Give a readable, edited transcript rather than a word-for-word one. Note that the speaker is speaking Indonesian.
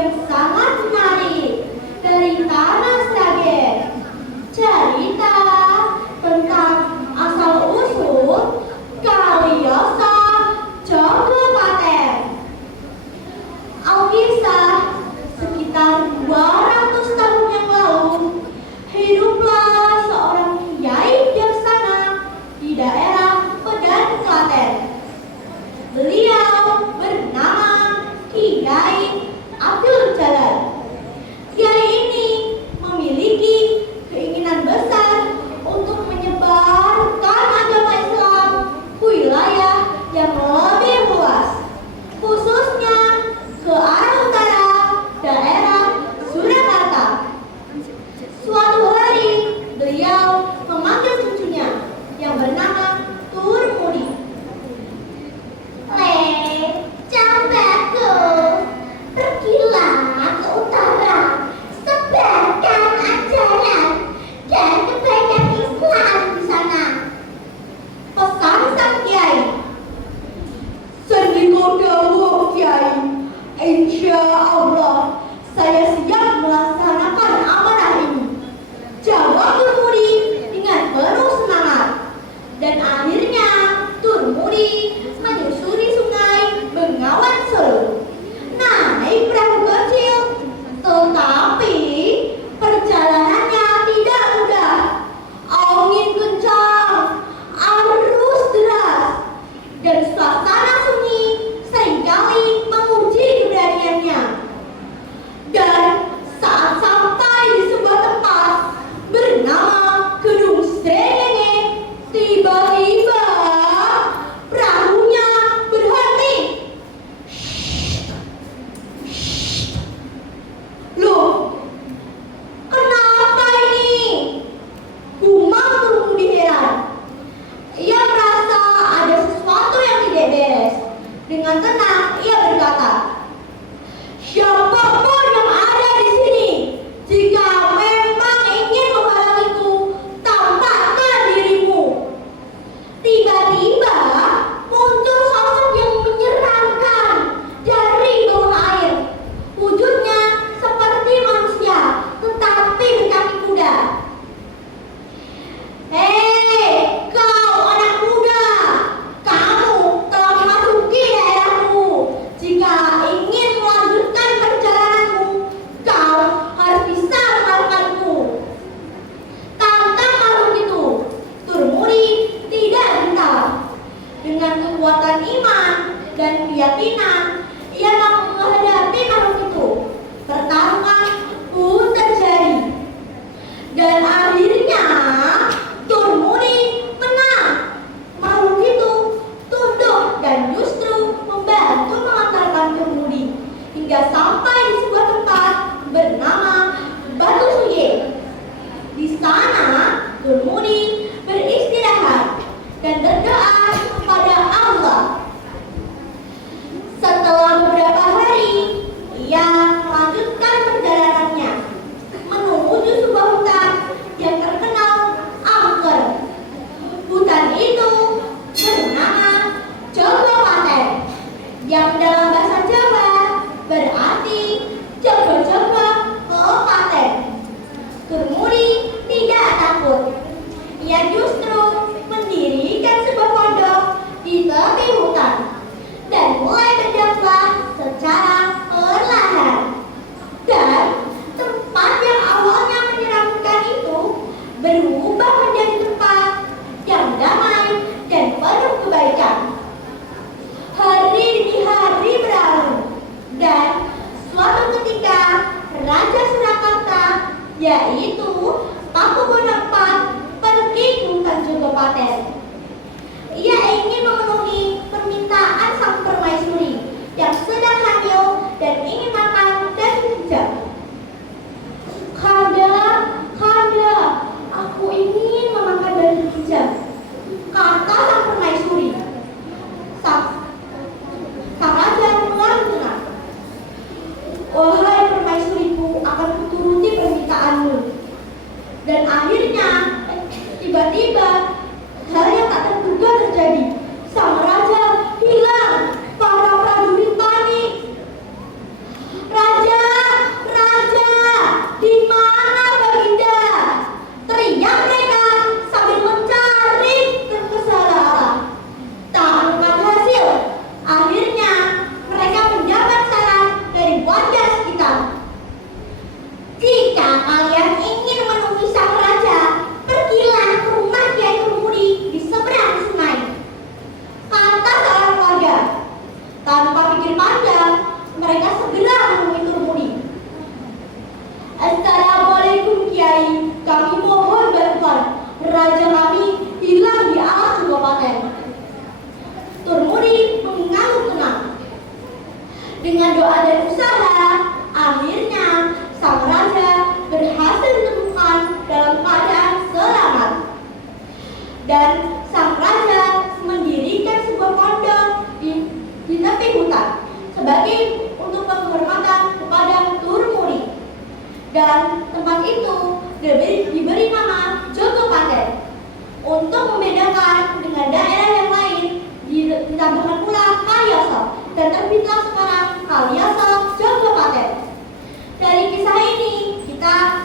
yang sangat menarik dari tanah Sragen. Cerita tentang asal-usul Kaliyosa Jogopaten. Alkisah sekitar 200 tahun yang lalu, hiduplah seorang kiai bijaksana di daerah Pedan, Klaten. Beliau bernama Kiai Abdul Jalal. Kiai ini memiliki keinginan besar untuk menyebarkan agama Islam ke wilayah yang lebih luas, khususnya ke arah utara daerah Surakarta. Suatu hari beliau memanggil cucunya yang bernama Turmudi. "Le, cambaku, pergilah ke utara, sebarkan ajaran dan kebaikan Islam di sana," pesan sang kiai. "Sendiko dawuh Kiai, insya Allah saya siap melaksanakan amanah ini," jawab Turmudi dengan penuh semangat. Dan akhirnya Turmudi menyusuri sungai Bengawan Solo, naik perahu kecil, tetapi perjalanannya tidak mudah. Angin kencang, arus deras, dan suasana sunyi seringkali menguji keberaniannya. Dan saat sampai di sebuah tempat bernama Gedung Srengenge, tiba-tiba perahunya berhenti. "Loh, kenapa ini?" gumam Turmudi heran. Ia merasa ada sesuatu yang tidak beres. Dengan tenang ia berkata, "Siapapun yang ada di sini, jika memang ingin menghalangiku, tampakkan dirimu." Tiba-tiba muncul sosok yang menyeramkan dari bawah air. Wujudnya seperti manusia, tetapi berkaki kuda. "Hei, kau anak muda, kamu telah memasuki daerahmu. Jika ingin melanjutkan perjalananmu, kau harus bisa mengalahkanku," tantang makhluk itu. Turmudi tidak gentar. Dengan kekuatan iman dan keyakinan, ia mampu menghadapi makhluk itu. Pertarungan pun terjadi. Dan akhirnya Turmudi menang. Makhluk itu tunduk dan justru membantu mengantarkan Turmudi hingga sampai di sebuah tempat bernama Batu Suye. Di sana Turmudi beristirahat dan berdoa kepada Allah. Setelah beberapa hari, ia melanjutkan perjalanannya menuju sebuah hutan yang terkenal angker. Hutan itu bernama Jogopaten, yang dalam bahasa Jawa berarti Jogo-jogo Paten. Turmudi tidak takut. Ia justru mendirikan sebuah pondok di tepi hutan dan mulai berdakwah secara perlahan. Dan tempat yang awalnya menyeramkan itu berubah menjadi tempat yang damai dan penuh kebaikan. Hari demi hari berlalu, dan suatu ketika Raja Surakarta, yaitu Pakubuwono IV, pergi ke hutan Jogopaten. Ia ingin memenuhi permintaan sang permaisuri yang sedang hamil dan ingin makan daging hijau. Kanda, aku ingin memakan daging hijau," kata sang permaisuri. Sang raja mulai tenang. "Wahai permaisuriku, akan kuturuti permintaanmu," mereka segera menemui Turmudi. Assalamualaikum Kiai, kami mohon bantuan. Raja kami hilang di alas kabupaten. Turmudi mengangguk tenang. Dengan doa dan usaha, akhirnya sang raja berhasil ditemukan dalam keadaan selamat. Dan sang raja mendirikan sebuah pondok di tepi hutan sebagai untuk penghormatan kepada Turmudi. Dan tempat itu diberi nama Jogopaten untuk membedakan dengan daerah yang lain. Ditambahkan pula Kaliasa dan terbitlah sekarang Kaliasa Jogopaten. Dari kisah ini kita